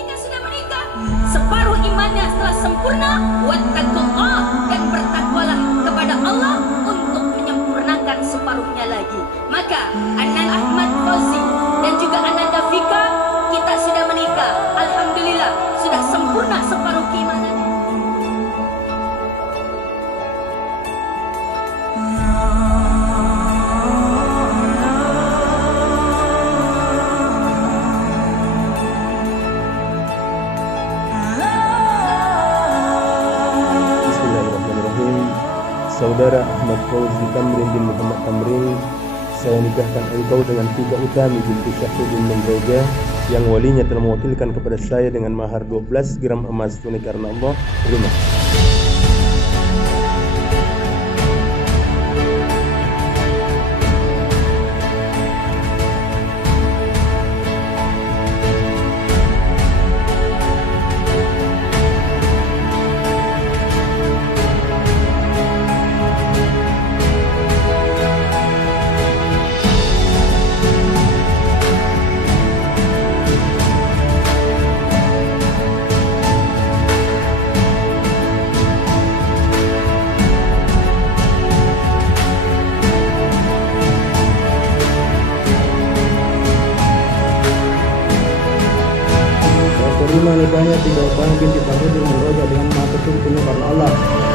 ketika sudah menikah, separuh imannya telah sempurna. Wattaqullah, dan bertakwalah kepada Allah untuk menyempurnakan separuhnya lagi. Maka Ananda Ahmad Fauzi dan juga Ananda Vika, kita sudah menikah. Alhamdulillah, sudah sempurna separuh keimanan. Saudara Ahmad Fauzi Tamrin bin Muhammad Tamrin, saya nikahkan engkau dengan Tika Utami binti Syahruddin Menzaujah yang walinya telah mewakilkan kepada saya dengan mahar 12 gram emas tunai karena Allah. Terima. Terima nikahnya Tika Utami binti Syahruddin Menzaujah dengan mahar tunai karena Allah.